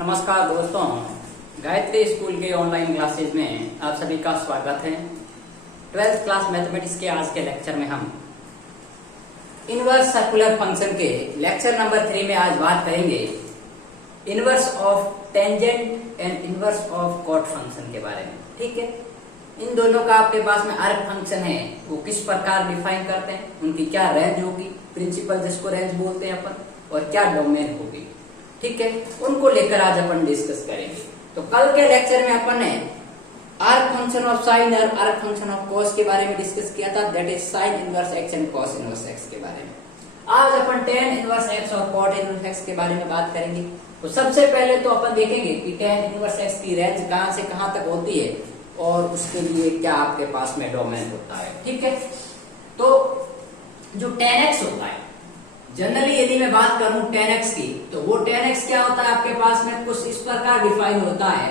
नमस्कार दोस्तों, गायत्री स्कूल के ऑनलाइन क्लासेज में आप सभी का स्वागत है। 12th क्लास मैथमेटिक्स के आज के लेक्चर में हम इनवर्स सर्कुलर फंक्शन के लेक्चर नंबर 3 में आज बात करेंगे inverse of tangent and inverse of cot function के बारे में। ठीक है, इन दोनों का आपके पास में आर्क फंक्शन है, वो किस प्रकार डिफाइन करते हैं, उनकी क्या रेंज होगी, प्रिंसिपल जिसको रेंज बोलते हैं अपन, और क्या डोमेन होगी। ठीक है, उनको लेकर आज अपन डिस्कस करेंगे। तो कल के लेक्चर में अपन ने आर्क फंक्शन ऑफ साइन और आर्क फंक्शन ऑफ कॉस के बारे में डिस्कस किया था, that is sine inverse x and cos inverse x के बारे में। आज अपन टेन इनवर्स एक्स और कॉट इनवर्स एक्स के बारे में बात करेंगे। तो सबसे पहले तो अपन देखेंगे कि टेन इनवर्स एक्स की रेंज कहां से कहां तक होती है और उसके लिए क्या आपके पास में डोमेन होता है। ठीक है, तो जो टेन एक्स होता है, जनरली यदि मैं बात करूं 10x की, तो वो 10x क्या होता है आपके पास में कुछ इस प्रकार डिफाइन होता है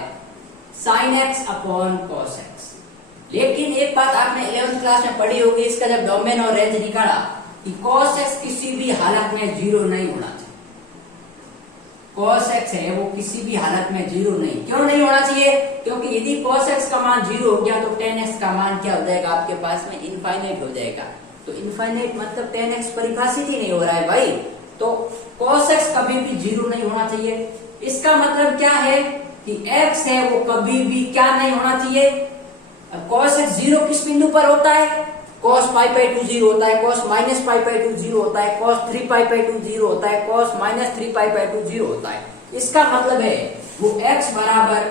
sin x upon cos x। लेकिन एक बात आपने 11th क्लास में पढ़ी होगी, इसका जब डोमेन और रेंज निकाला कि cos x किसी भी हालत में जीरो नहीं होना चाहिए। cos x है वो किसी भी हालत में जीरो नहीं, क्यों नहीं होना चाहिए? क्योंकि यदि cos x का मान जीरो हो गया तो 10x का मान क्या हो जाएगा आपके पास में, इनफाइनाइट हो जाएगा। तो इनफाइनाइट मतलब 10x परिभाषित ही नहीं हो रहा है भाई, तो cos x कभी भी जीरो नहीं होना चाहिए। इसका मतलब क्या है कि x है वो कभी भी क्या नहीं होना चाहिए। cos x जीरो किस बिंदु पर होता है? cos π/2 जीरो होता है, cos -π/2 जीरो होता है, cos 3π/2 जीरो होता है, cos -3π/2 जीरो होता है। इसका मतलब है वो x बराबर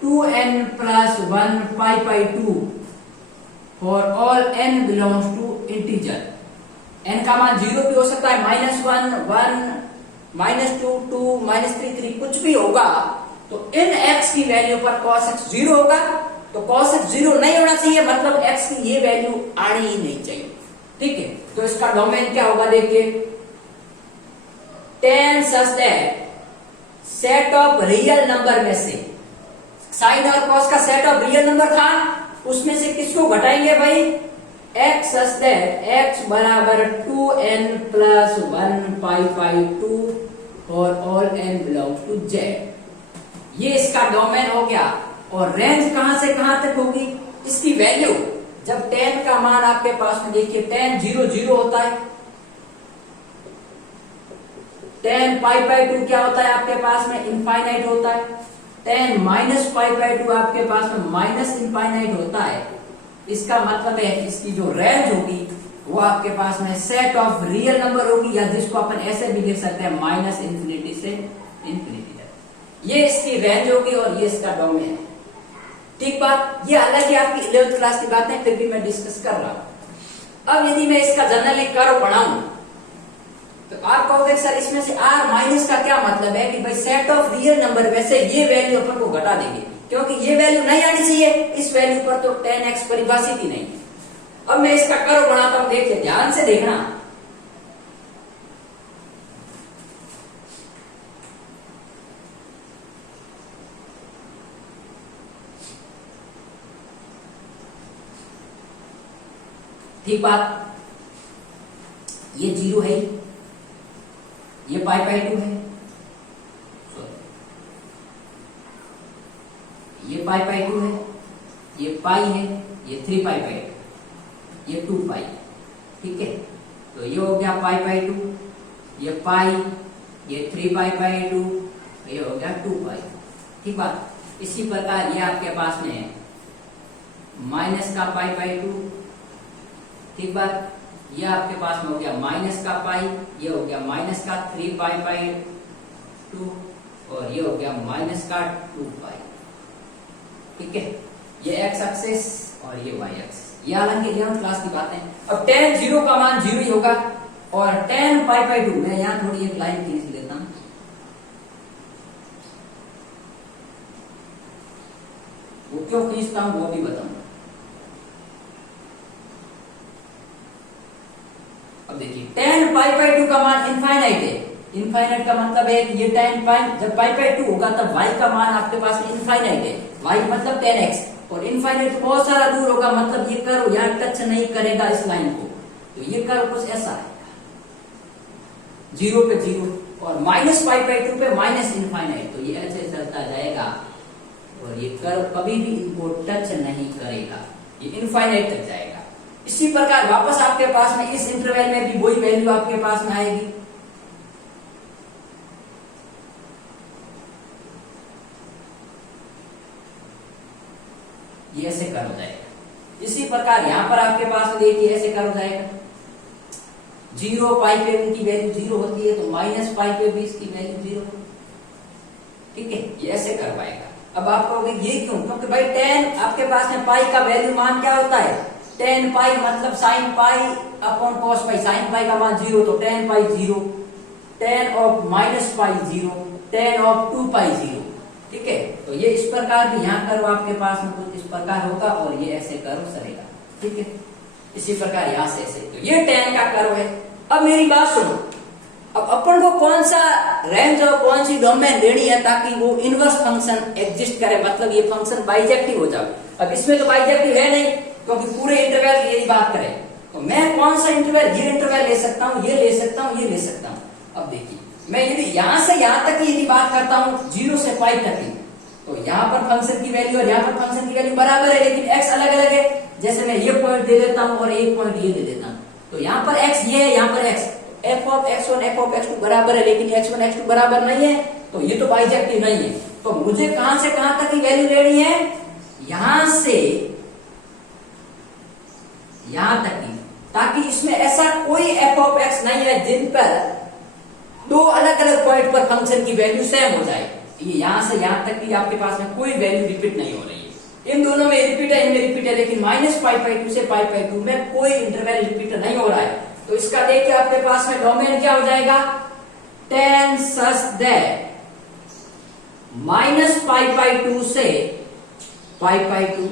2n + 1 π/2 for all n belongs to integer। n का मान जीरो भी हो सकता है, -1, 1, -2, 2, -3, 3 कुछ भी होगा। तो इन x की वैल्यू पर cos x जीरो होगा, तो cos x जीरो नहीं होना चाहिए, मतलब x की ये वैल्यू आनी ही नहीं चाहिए। ठीक है, तो इसका डोमेन क्या होगा देखिए, tan such that set of real number में से साइन और cos का सेट ऑफ रियल नंबर था, उसमें से किसको घटाएंगे भाई, x such that x बराबर 2n + 1 π/2 for all n belongs to z। ये इसका डोमेन हो गया। और रेंज कहां से कहां तक होगी, इसकी वैल्यू जब 10 का मान आपके पास में देखिए 10 0 0 होता है, 10 π/2 क्या होता है आपके पास में, इनफाइनाइट होता है, 10 -π/2 आपके पास में माइनस इनफाइनाइट होता है। इसका मतलब है इसकी जो रेंज होगी वो आपके पास में सेट ऑफ रियल नंबर होगी, या जिसको अपन ऐसे भी लिख सकते हैं -∞ से ∞ तक। ये इसकी रेंज होगी और ये इसका डोमेन है। ठीक बात, ये हालांकि आपकी 11th क्लास की बात है, फिर भी मैं डिस्कस कर रहा हूं। अब यदि मैं इसका जनरली कर्व बनाऊं तो आप कहोगे सर इसमें से r माइनस का क्या मतलब है कि भाई सेट ऑफ रियल नंबर में से ये वैल्यू अपन को घटा देंगे, क्योंकि ये वैल्यू नहीं आनी चाहिए, इस वैल्यू पर तो 10x परिभाषित ही नहीं है। अब मैं इसका कर्व बनाता हूं, देखिए ध्यान से देखना। ठीक बात, ये जीरो है, ये π/2 है, ये π/2 है, ये पाई है, ये 3π/2, ये 2π। ठीक है, तो ये हो गया π/2, ये पाई, ये 3π/2, ये हो गया 2π। ठीक बात, इसी प्रकार ये आपके पास में माइनस का π/2। ठीक बात, ये आपके पास में हो गया माइनस का पाई, ये हो गया माइनस का 3π/2 और ये हो गया माइनस का 2π। ठीक है, ये x एक्सिस और ये y एक्सिस, ये हालांकि 11th क्लास की बात है। अब tan 0 का मान 0 ही होगा और tan π/2, मैं यहां थोड़ी एक लाइन खींच लेता हूं, वो क्यों खींचता हूं वो भी बताऊंगा। अब देखिए tan π/2 का मान इनफाइनाइट है, इनफाइनाइट का मतलब है कि ये tan π जब π/2 होगा तब y का मान आपके पास में इनफाइनाइट है, y मतलब 10x, और इनफाइनाइट तो बहुत सारा दूर होगा, मतलब ये कर्व यहां टच नहीं करेगा इस लाइन को, तो ये कर्व कुछ ऐसा है, 0 पे 0, और माइनस पाई बाई टू पे माइनस इनफाइनाइट, तो ये ऐसे चलता जाएगा और ये कर्व कभी भी इनको टच नहीं करेगा, ये इनफाइनाइट तक जाएगा। इसी प्रकार वापस आपके पास में इस इंटरवल में भी वही वैल्यू आपके पास में आएगी, ये ऐसे कर्व जाएगा। इसी प्रकार यहां पर आपके पास में देखिए ऐसे कर्व जाएगा, 0 पाई पे इनकी वैल्यू 0 होती है तो माइनस पाई पे भी इसकी वैल्यू 0, ठीक है, ये ऐसे कर्व आएगा। अब आप कहोगे ये क्यों, क्योंकि भाई tan आपके पास में पाई का वैल्यू मान क्या होता है, tan पाई मतलब sine pi upon cos pi, sine pi का मान 0 तो tan pi 0, tan of minus pi 0, tan of 2 पाई 0, ठीक है। तो ये इस प्रकार भी यहाँ कर्व आपके पास में कुछ इस प्रकार होगा और ये ऐसे कर्व चलेगा, ठीक है। इसी प्रकार यहाँ से ऐसे, तो ये tan का कर्व है। अब मेरी बात सुनो, अब अपन को कौन सा रेंज और कौन सी डोमेन लेनी है ताकि वो इनवर्स फंक्शन एग्जिस्ट करे, मतलब ये फंक्शन बाइजेक्टिव हो जाए। अब इसमें तो बाइजेक्टिव है नहीं क्योंकि पूरे इंटरवल की यही बात करें, तो मैं कौन सा इंटरवल, ये इंटरवल ले सकता हूँ, ये ले सकता हूँ, ये ले सकता हूँ। अब देखिए मैं यदि यहां से यहां तक की यदि बात करता हूँ 0 से पाई तक की, तो यहाँ पर फंक्शन की वैल्यू और यहाँ पर फंक्शन की वैल्यू बराबर है, लेकिन x अलग अलग है। जैसे मैं ये पॉइंट दे देता हूँ और एक पॉइंट ये दे देता हूँ, तो यहाँ पर x ये है, यहाँ पर x, f of x1 f of x2 बराबर है, लेकिन x1 x2 बराबर नहीं है, तो ये तो बाइजेक्टिव नहीं है। तो मुझे कहां से कहां तक की वैल्यू लेनी है, यहां से यहां तक की, ताकि इसमें ऐसा कोई f ऑफ x नहीं है जिन पर दो अलग अलग पॉइंट पर फंक्शन की वैल्यू सेम हो जाए। ये यहां से यहां तक की आपके पास में कोई वैल्यू रिपीट नहीं हो रही है, इन दोनों में रिपीट है, इनमें रिपीट है, लेकिन माइनस पाई बाई 2 से पाई बाई 2 में कोई इंटरवल रिपीट नहीं हो रहा है। तो इसका देखिए आपके पास में डोमेन क्या हो जाएगा, tan such that minus pi by 2 से पाई बाई 2,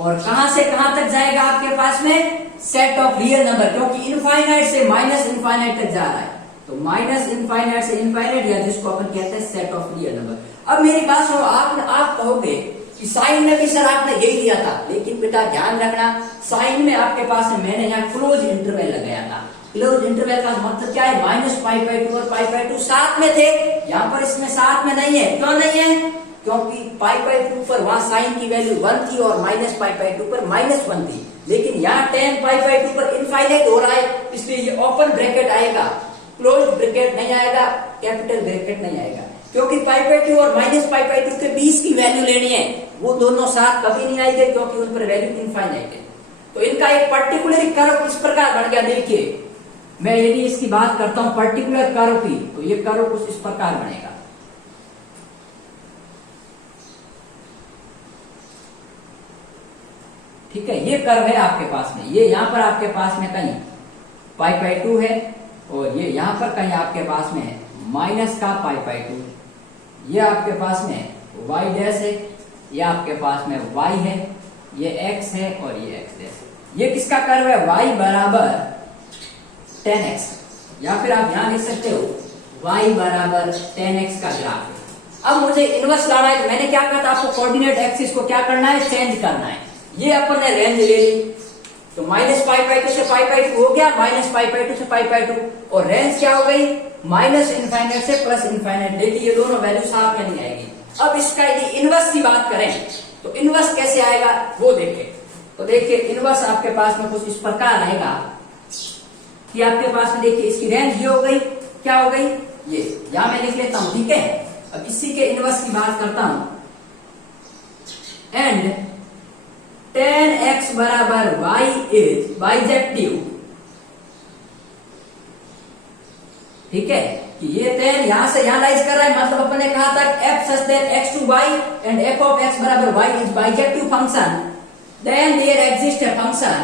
और कहां से कहां तक जाएगा आपके पास में, सेट ऑफ रियल नंबर, क्योंकि इनफाइनाइट से माइनस इनफाइनाइट तक जा रहा है, तो माइनस इनफाइनाइट से इनफाइनाइट, या जिसको अपन कहते हैं सेट ऑफ रियल नंबर। अब मेरी बात सुनो, आप कहोगे कि साइन में भी सर आपने यही दिया था, लेकिन बेटा ध्यान रखना, साइन में आपके पास में मैंने यहाँ क्लोज इंटरवल लगाया था। क्लोज इंटरवल का मतलब क्या है, माइनस पाई बाई 2 और पाई बाई 2 साथ में थे, यहाँ पर इसमें साथ में नहीं है। क्यों नहीं है, क्योंकि पाई बाई 2 पर वहां साइन की वैल्यू 1 थी और माइनस पाई बाई 2 पर माइनस 1 थी, लेकिन यहाँ tan पाई बाई 2 पर इनफाइनाइट हो रहा है, इसलिए ये ओपन ब्रैकेट आएगा, क्लोज ब्रैकेट नहीं आएगा, कैपिटल ब्रैकेट नहीं आएगा, क्योंकि पाई बाई 2 और माइनस पाई बाई 2 के बीच की वैल्यू लेनी है, वो दोनों साथ कभी नहीं आएंगे क्योंकि उन पर वैल्यू इनफाइनाइट है। तो इनका एक पर्टिकुलर कर्व इस प्रकार बन गया। देखिए मैं यदि इसकी बात करता हूं पर्टिकुलर कर्व की, तो ये कर्व कुछ इस प्रकार बनेगा, ठीक है। ये कर्व है आपके पास में, ये यहां पर आपके पास में कहीं पाई बाई 2 है और ये यहां पर कहीं आपके पास में है माइनस का पाई बाई 2, ये आपके पास में y डैश है, ये आपके पास में y है, ये x है और ये x डैश है। ये किसका कर्व है, y बराबर tan x, या फिर आप यहां लिख सकते हो y बराबर tan x का ग्राफ है। अब मुझे इनवर्स लाना है, तो मैंने क्या कहा था आपको, कोऑर्डिनेट एक्सिस को क्या करना है, चेंज करना है। ये अपन ने रेंज ले ली, तो माइनस पाई बाई 2 से पाई बाई 2 हो गया, माइनस पाई बाई 2 से पाई बाई 2, और रेंज क्या हो गई, माइनस इनफाइनाइट से प्लस इनफाइनाइट। देखिए ये दोनों वैल्यू साथ में नहीं आएगी। अब इसका यदि इनवर्स की बात करें तो इनवर्स कैसे आएगा वो देखें। तो देखिए इनवर्स आपके पास में कुछ इस प्रकार आएगा कि आपके पास में देखिए इसकी रेंज ये हो गई, क्या हो गई, ये यहां मैं लिख लेता हूं, ठीक है। अब इसी के इनवर्स की बात करता हूं, एंड tan x बराबर y इज बाइजेक्टिव, ठीक है, कि ये tan यहां से यहां लाइज कर रहा है, मतलब अपन ने कहा था f such that x to y and f of x बराबर y is bijective function, then there exists a function,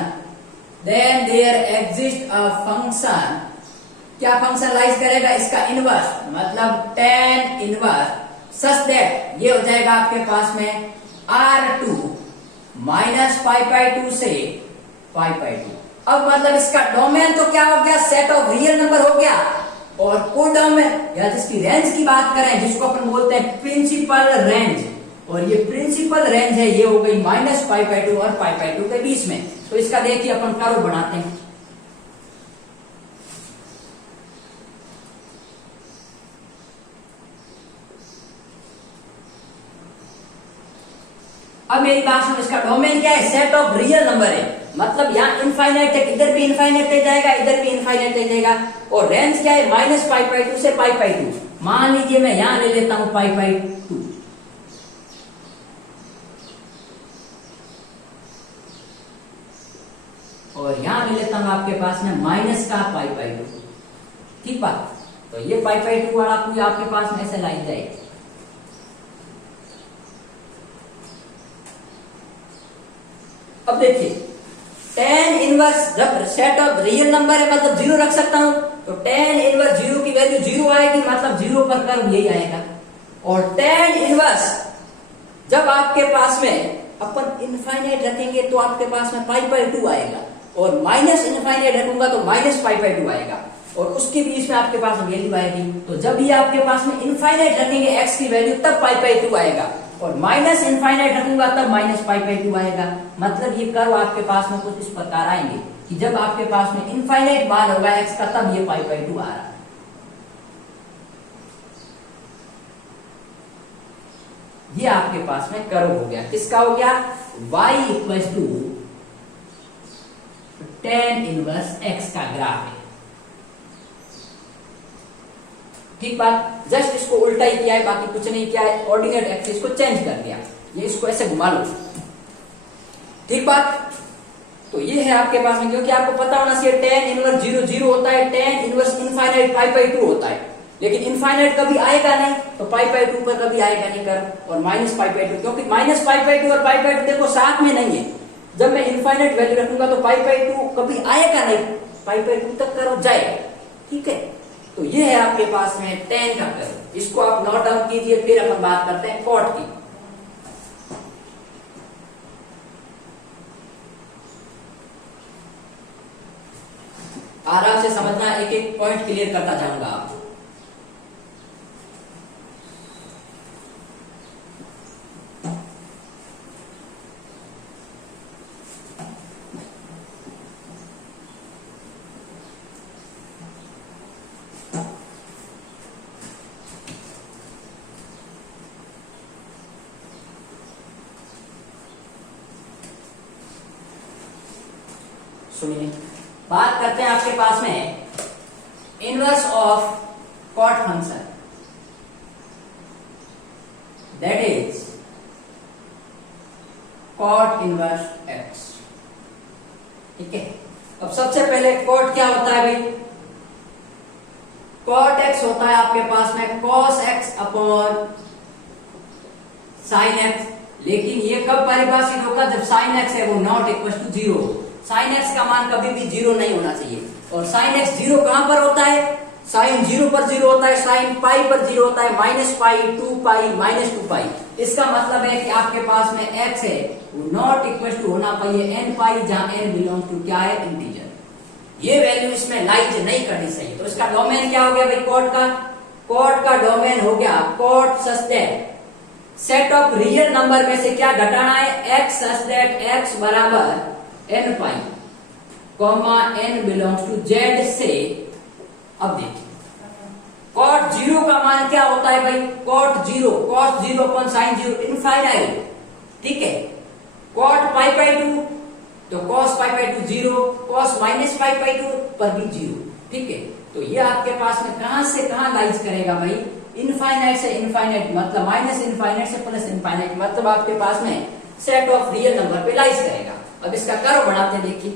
then there exists a function, क्या फंक्शन लाइज करेगा, इसका इनवर्स, मतलब tan इनवर्स such that ये हो जाएगा आपके पास में r2 माइनस पाई बाई 2 से पाई बाई 2। अब मतलब इसका डोमेन तो क्या हो गया, सेट ऑफ रियल नंबर हो गया, और को डोमेन या जिसकी रेंज की बात करें, जिसको अपन बोलते हैं प्रिंसिपल रेंज, और ये प्रिंसिपल रेंज है, ये हो गई माइनस पाई बाई 2 और पाई बाई 2 के बीच में। तो इसका देखिए अपन कर्व बनाते हैं, अब मेरी बात सुनो, इसका डोमेन क्या है? सेट ऑफ रियल नंबर है, मतलब यहाँ इनफाइनाइट तक, इधर भी इनफाइनाइट तक जाएगा, इधर भी इनफाइनाइट तक जाएगा। और रेंज क्या है? -π/2 से π/2। मान लीजिए मैं यहां ले लेता हूं π/2, और यहां ले लेता हूं आपके पास में माइनस का π/2। ठीक बात। तो ये π/2 वाला कोई आपके पास में ऐसे लाइन जाएगी। अब देखिए, tan इनवर्स, जब सेट ऑफ रियल नंबर है मतलब 0 रख सकता हूं, तो tan इनवर्स 0 की वैल्यू 0 आएगी, मतलब 0 पर कर्व यही आएगा। और tan इनवर्स जब आपके पास में अपन इनफाइनाइट रखेंगे तो आपके पास में π/2 आएगा, और माइनस इनफाइनाइट रखूंगा तो -π/2 आएगा, और उसके बीच में आपके पास वैल्यू आएगी। तो जब भी आपके पास में इनफाइनाइट रखेंगे x की वैल्यू, तब π/2 आएगा, और माइनस इनफाइनाइट रखूंगा तब -π/2 आएगा। मतलब ये कर्व आपके पास में कुछ इस प्रकार आएंगे कि जब आपके पास में इनफाइनाइट मान होगा x का, तब ये π/2 आ रहा है। ये आपके पास में कर्व हो गया, किसका हो गया? y = tan इनवर्स x का ग्राफ है। ठीक बात। जस्ट इसको उल्टा ही किया है, बाकी कुछ नहीं किया है। ऑर्डिनेट एक्सिस को चेंज कर दिया, ये इसको ऐसे घुमा लो। ठीक बात। तो ये है आपके पास में, क्योंकि आपको पता होना चाहिए tan इनवर्स 0 0 होता है, tan इनवर्स इनफाइनाइट π/2 होता है, लेकिन इनफाइनाइट कभी आएगा नहीं, तो π/2 पर कभी आएगा नहीं कर, और -π/2, क्योंकि -π/2 और π/2 देखो साथ में नहीं है। जब मैं इनफाइनाइट वैल्यू रखूंगा तो π/2 कभी आएगा नहीं, π/2 तक कर्व जाएगा। ठीक है। तो ये है आपके पास में tan का कर्व, इसको आप नोट डाउन कीजिए। फिर अपन बात करते हैं cot की। आराम से समझना, एक एक पॉइंट क्लियर करता जाऊंगा आपको। सुनिए, बात करते हैं आपके पास में inverse of cot function, that is cot inverse x। ठीक है। अब सबसे पहले cot क्या होता है भाई? cot x होता है आपके पास में cos x upon sin x, लेकिन ये कब परिभाषित होगा? जब sin x है वो ≠ 0। sin x का मान कभी भी 0 नहीं होना चाहिए। और sin x 0 कहां पर होता है? sin 0 पर 0 होता है, sin π पर 0 होता है, -π, 2π, -2π। इसका मतलब है कि आपके पास में x है वो ≠ होना चाहिए nπ, जहां n बिलोंग्स टू क्या है? इंटीजर। ये वैल्यू इसमें लाइज नहीं करनी चाहिए। तो इसका डोमेन क्या हो गया भाई? cot का, cot का डोमेन हो गया cot such that set of real number में से क्या घटाना है? x सच दैट x बराबर nπ, n belongs to z से। अब देखिए, cot 0 का मान क्या होता है भाई? cot 0 cos 0 upon sin 0 infinite. ठीक है। cot π/2 तो cos π/2 0, cos -π/2 पर भी 0। ठीक है। तो ये आपके पास में कहां से कहां लाइज करेगा भाई? इनफाइनाइट से इनफाइनाइट, मतलब माइनस इनफाइनाइट से प्लस इनफाइनाइट, मतलब आपके पास में सेट ऑफ रियल नंबर पे लाइज करेगा। अब इसका कर्व बनाते हैं, देखिए।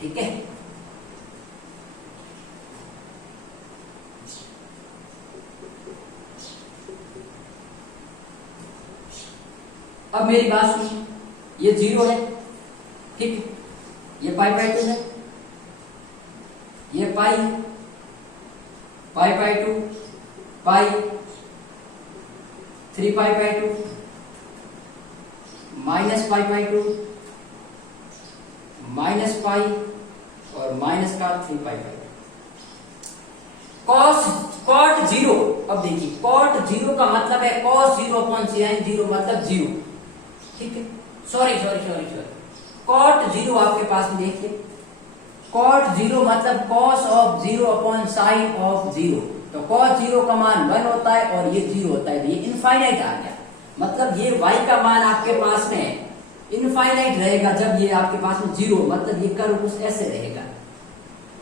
ठीक है। अब मेरी बात सुनिए, ये 0 है। ठीक है। ये π/2 है, ये π, π/2, π, 3π/2, -π/2, -π और माइनस का 3π/2। cot 0, अब देखिए cot 0 का मतलब है cos 0 अपॉन sin 0 मतलब 0। ठीक है। सॉरी cot 0 आपके पास में देखिए कॉट 0 मतलब cos of 0 upon sine of 0। तो कॉस 0 का मान 1 होता है और ये 0 होता है, तो ये इनफाइनाइट आ गया। मतलब ये y का मान आपके पास में इनफाइनाइट रहेगा जब ये आपके पास में 0, मतलब ये कर्व कुछ ऐसे रहेगा।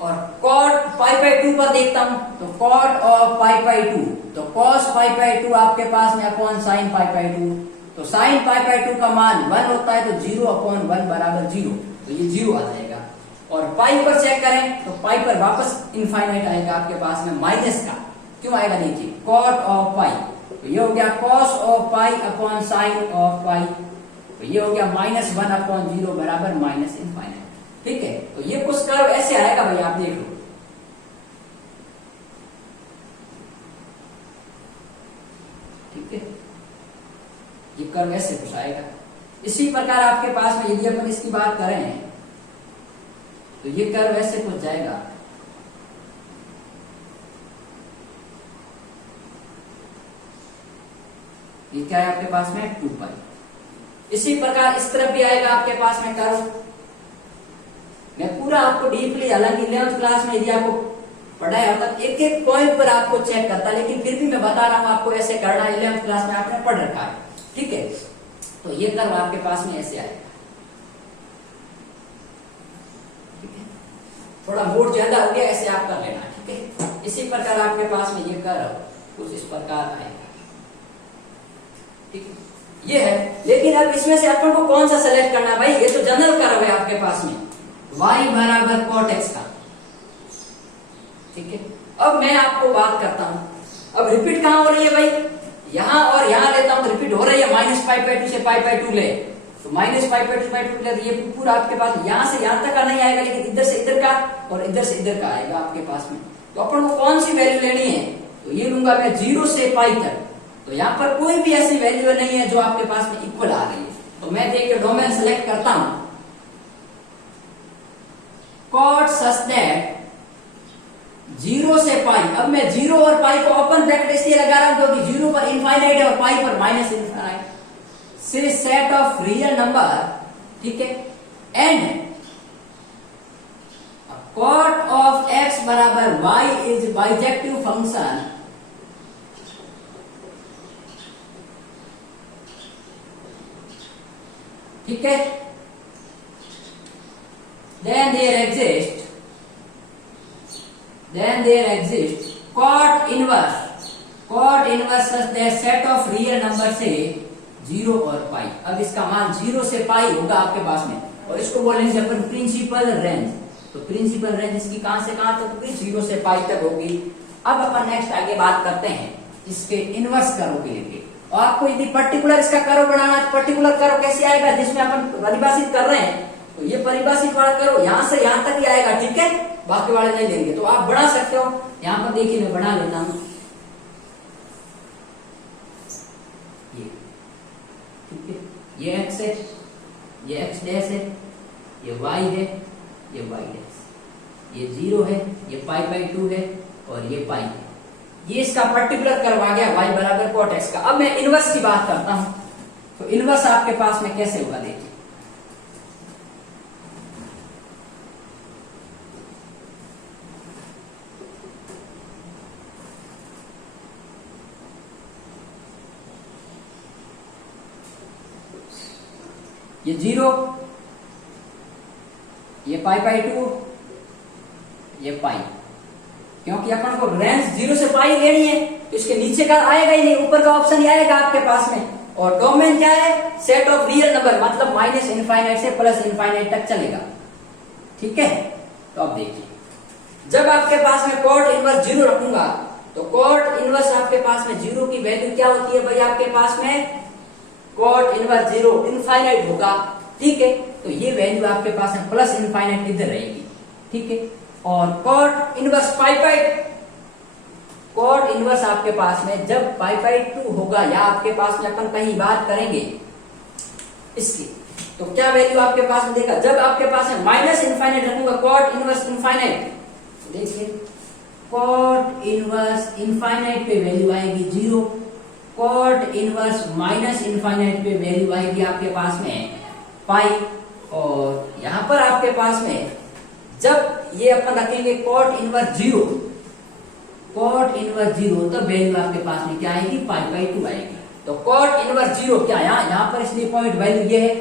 और कॉट पाई बाई 2 पर देखता हूं, तो कॉट ऑफ पाई बाई 2, तो कॉस पाई बाई 2 आपके पास में अपॉन साइन पाई बाई 2, तो साइन पाई बाई 2 का मान 1 होता है, तो 0 अपॉन 1 बराबर 0, तो ये 0 आ जाएगा। और पाई पर चेक करें तो पाई पर वापस इनफाइनाइट आएगा आपके पास में माइनस का। क्यों आएगा देखिए, कॉट ऑफ पाई, तो ये हो गया cos of pi upon sine of pi, तो ये हो गया -1 अपॉन 0 बराबर माइनस इनफाइनाइट। ठीक है, तो ये कुछ कर्व ऐसे आएगा भाई, आप देख लो। ठीक है, ये कर्व ऐसे कुछ आएगा। इसी प्रकार आपके पास में यदि अपन इसकी बात करें तो ये कर्व ऐसे कुछ जाएगा। ये क्या है आपके पास में 2 पाई। इसी प्रकार इस तरफ भी आएगा आपके पास में कर्व। मैं पूरा आपको डीपली, हालांकि 11th क्लास में यदि आपको पढ़ाया होता एक एक पॉइंट पर आपको चेक करता, लेकिन फिर भी मैं बता रहा हूं आपको ऐसे करना। 11th क्लास में आपने पढ़ रखा है। ठीक है, तो ये कर्व आपके पास में ऐसे आएगा। थोड़ा मोड ज्यादा हो गया, ऐसे आप कर लेना। ठीक है, इसी प्रकार आपके पास में ये कर्व कुछ इस प्रकार आएगा। ठीक है, ये है। लेकिन अब इसमें से अपन को कौन सा सेलेक्ट करना है भाई? ये तो जनरल कर्व है आपके पास में, y बराबर cot x का। ठीक है, अब मैं आपको बात करता हूं, अब रिपीट कहां हो रही है भाई? यहां और यहां लेता हूं तो रिपीट हो रही है। -π/2 से π/2 ले, तो -π/2 से π/2 ले, तो ये पूरा आपके पास यहां से यहां तक का नहीं आएगा, लेकिन इधर से इधर का और इधर से इधर का आएगा आपके पास में। तो अपन को कौन सी वैल्यू लेनी है? तो ये लूंगा मैं 0 से π तक। तो यहाँ पर कोई भी ऐसी वैल्यू नहीं है जो आपके पास में इक्वल आ रही है। तो मैं देखिए डोमेन सेलेक्ट करता हूं, cot such that 0 से पाई। अब मैं 0 और पाई को ओपन ब्रैकेट इसलिए लगा रहा हूं क्योंकि 0 पर इनफाइनाइट है और पाई पर माइनस इनफाइनाइट से सेट ऑफ रियल नंबर। ठीक है, एंड cot ऑफ x बराबर y इज बाइजेक्टिव फंक्शन। ठीक है, then there exists cot inverse such that set of real number से 0 और पाई। अब इसका मान 0 से पाई होगा आपके पास में, और इसको बोलेंगे अपन प्रिंसिपल रेंज। तो प्रिंसिपल रेंज इसकी कहां से कहां तक होगी? 0 से पाई तक होगी। अब अपन नेक्स्ट आगे बात करते हैं इसके इनवर्स कर्व के लिए। और आपको यदि पर्टिकुलर इसका कर्व बनाना है, पर्टिकुलर कर्व कैसे आएगा जिसमें अपन परिभाषित कर रहे हैं, तो ये परिभाषित वाला कर्व यहां से यहां तक ही आएगा। ठीक है, बाकी वाले नहीं लेंगे। तो आप बना सकते हो, यहां पर देखिए मैं बना लेता हूं ये। ठीक है, ये x है, ये x डैश है, ये y है, ये y डैश, ये 0 है, ये π/2 है और ये पाई है। ये इसका पर्टिकुलर कर्व आ गया y बराबर cot x का। अब मैं इनवर्स की बात करता हूं, तो इनवर्स आपके पास में कैसे होगा देखिए। ये 0, ये π/2, ये पाई। क्योंकि अपन को रेंज 0 से पाई लेनी है, तो इसके नीचे का आएगा ही नहीं, ऊपर का ऑप्शन ही आएगा आपके पास में। और डोमेन क्या है? सेट ऑफ रियल नंबर, मतलब माइनस इनफाइनाइट से प्लस इनफाइनाइट तक चलेगा। ठीक है, तो अब देखिए, जब आपके पास में cot इनवर्स 0 रखूंगा, तो cot इनवर्स आपके पास में 0 की वैल्यू क्या होती है भाई? आपके पास में cot इनवर्स 0 इनफाइनाइट होगा। ठीक है, तो ये वैल्यू आपके पास में प्लस इनफाइनाइट इधर रहेगी। ठीक है, और cot इनवर्स cot इनवर्स आपके पास में जब π/2 होगा, या आपके पास में अपन कहीं बात करेंगे इसकी, तो क्या वैल्यू आपके पास में देखा? जब आपके पास में माइनस इनफाइनाइट रखूंगा cot इनवर्स इनफाइनाइट, तो देखिए cot इनवर्स इनफाइनाइट पे वैल्यू आएगी 0, cot इनवर्स माइनस इनफाइनाइट पे वैल्यू आएगी आपके पास में पाई, और यहां पर आपके पास में जब ये अपन रखेंगे कॉट इनवर्स 0, कॉट इनवर्स 0, तो वैल्यू आपके पास में क्या आएगी, π/2 आएगी। तो कॉट इनवर्स 0 क्या, यहाँ पर इसलिए पॉइंट वैल्यू ये है,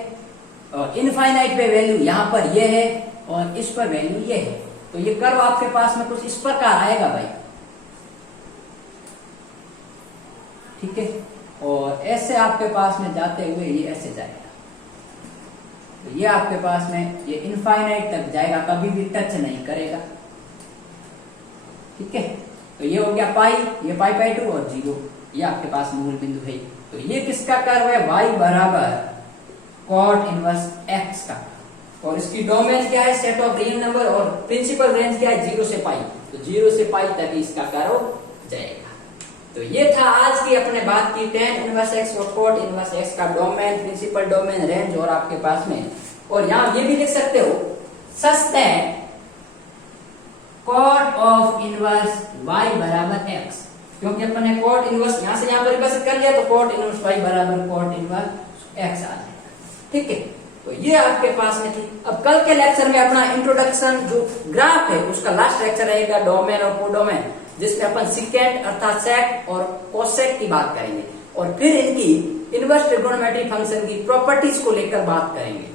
और इनफाइनाइट पे वैल्यू यहाँ पर ये है, और इस पर वैल्यू ये है। तो ये कर्व आपके पास में कुछ इस प्रकार आएगा भाई, ठीक है। और ऐसे आपके पास में जाते हुए ये ऐसे जाएगा, तो ये आपके पास में ये इनफाइनाइट तक जाएगा, कभी भी टच नहीं करेगा, ठीक है। तो ये हो गया पाई, ये π/2 और 0, ये आपके पास मूल बिंदु है। तो ये किसका कर्व है, y बराबर कॉट इनवर्स x का, और इसकी डोमेन क्या है, सेट ऑफ रियल नंबर, और प्रिंसिपल रेंज क्या है, 0 से पाई, तो 0 से पाई तक इसका कर्व जाएगा। तो ये था आज की अपने बात की tan इनवर्स x और cot इनवर्स x का डोमेन, प्रिंसिपल डोमेन, रेंज, और आपके पास में, और यहां ये भी लिख सकते हो such that cot of inverse y बराबर x, क्योंकि अपन ने cot इनवर्स यहां से यहां परिभाषित कर लिया, तो cot इनवर्स y बराबर cot इनवर्स x आ जाएगा, ठीक है। तो ये आपके पास में थी। अब कल के लेक्चर में अपना इंट्रोडक्शन जो ग्राफ है उसका लास्ट लेक्चर रहेगा, डोमेन और कोडोमेन, जिसमें अपन सिकेंट अर्थात सेक और कोसेक की बात करेंगे, और फिर इनकी इनवर्स ट्रिगोनोमेट्रिक फंक्शन की प्रॉपर्टीज को लेकर बात करेंगे।